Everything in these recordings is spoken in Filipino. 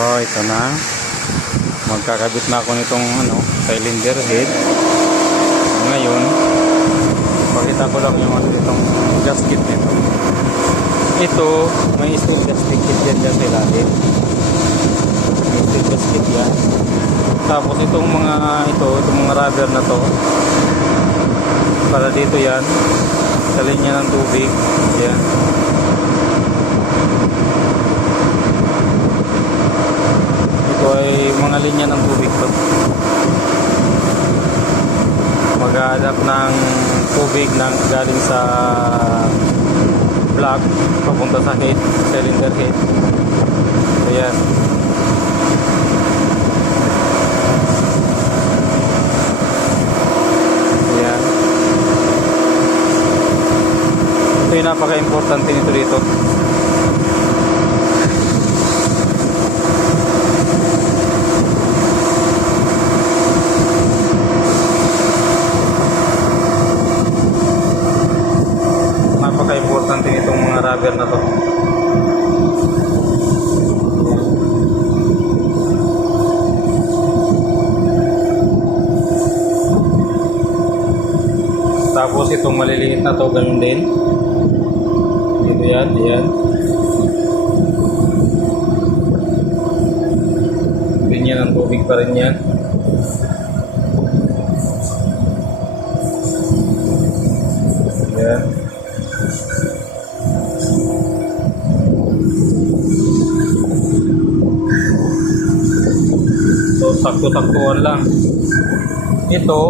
Ito na. Magkakabit na ako nitong cylinder head. Ngayon, pakita ko lang yung itong gasket nito. Ito, may steel gasket yan dyan sa ilalim. May steel gasket yan. Tapos itong mga rubber na to, para dito yan, sa linya ng tubig. Yan. Ito ay mga linya ng tubig to. Mag-a-adapt ng tubig galing sa plug papunta sa head, cylinder head. Ayan. Ayan. Ito yung napaka-importante nito dito. Napaka-importante nitong mga rubber na to. Tapos itong maliliit na to, ganun din. Ito yan, yan. Linya ng tubig pa rin yan. Yan. So, sakto-saktuan lang. Ito,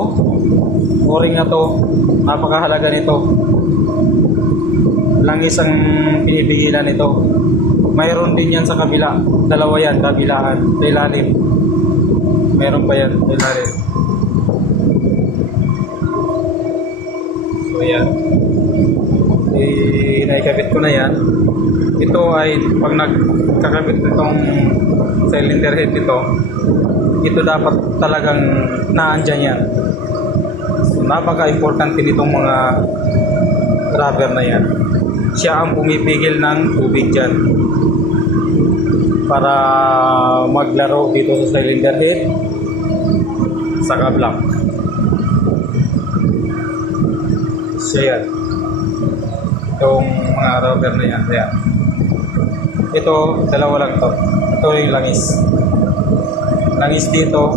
o-ring na to, napakahalaga nito. Langis ang pinipigilan nito. Mayroon din yan sa kabila. Dalawa yan, kabilaan, sa ilalim. Mayroon pa yan, sa ilalim. So, yan. Naikabit ko na yan. Ito ay, pag nagkakabit itong cylinder head nito, ito dapat talagang naandyan yan. So, napaka-importante nitong mga rubber na yan. Siya ang pumipigil ng tubig dyan para maglaro dito sa cylinder head sa kablang. Siya yan. Itong mga rubber na yan. Ayan. Ito, dalawa lang to. Ito yung langis. Langis dito.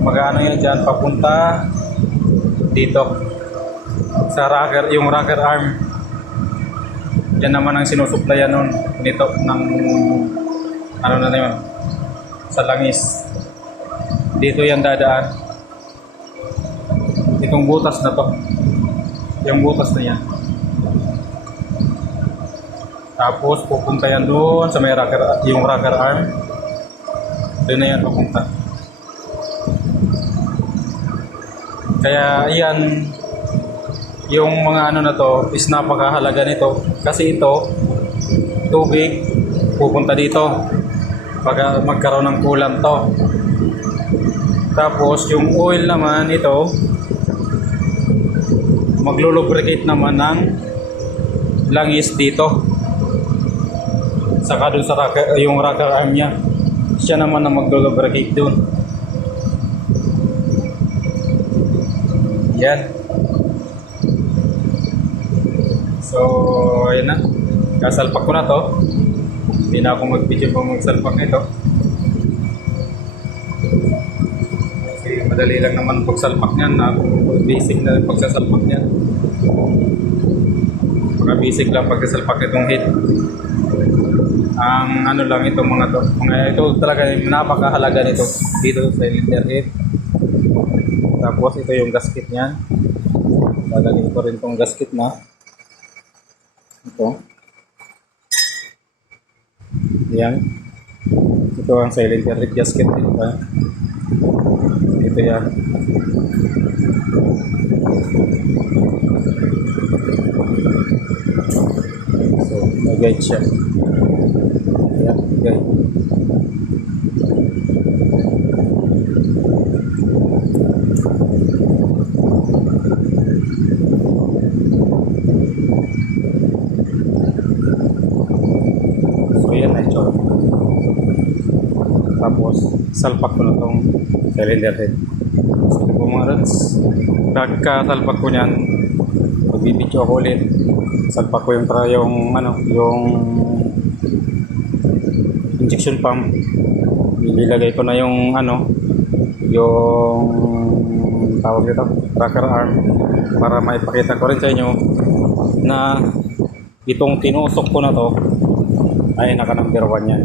Mag-ano yan dyan, papunta dito sa rocker, yung rocker arm. Yan naman ang sinusuplayan nun nito ng ano na yun, sa langis. Dito yan dadaan. Itong butas na to, yung butas na yan. Tapos pupunta yan doon sa may rocker, yung rocker arm. Doon na yan pupunta. Kaya yan, yung mga ano na to is napakahalaga nito. Kasi ito, tubig, pupunta dito pag magkaroon ng kulang to. Tapos yung oil naman ito, maglulubricate naman ng langis dito. Saka dun sa rocker, yung rocker arm niya, siya naman na maglulubricate dun. Yan. So, ayun na. Kasalpak ko na to. Hindi na ako mag-video kung magsalpak nito. Kasi madali lang naman pagsalpak niyan. Basic na pagsasalpak niyan. Basic lang pagsasalpak itong head. Ang ano lang ito mga to. Ito talaga napakahalaga nito. Dito sa cylinder head. Tapos ito yung gasket niya. Lalagyan ko rin itong gasket na. Ito. Yan. Ito ang cylinder head gasket. Ito yan. So, may guide siya. Yan, guide. So yan na ito. Tapos, salpak ko na tong cylinder head. Sige po mga lods. Pagka-salpak ko niyan, magbibidyo ako ulit. Salpak ko yung injection pump. Ilagay ko na yung tawag dito, tracker arm, para maipakita ko rin sa inyo na itong tinusok ko na to ay naka number 1 yan.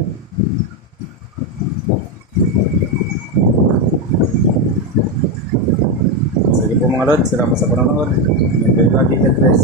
Sige po mga lods, salamat sa panonood. Enjoy lagi, God bless.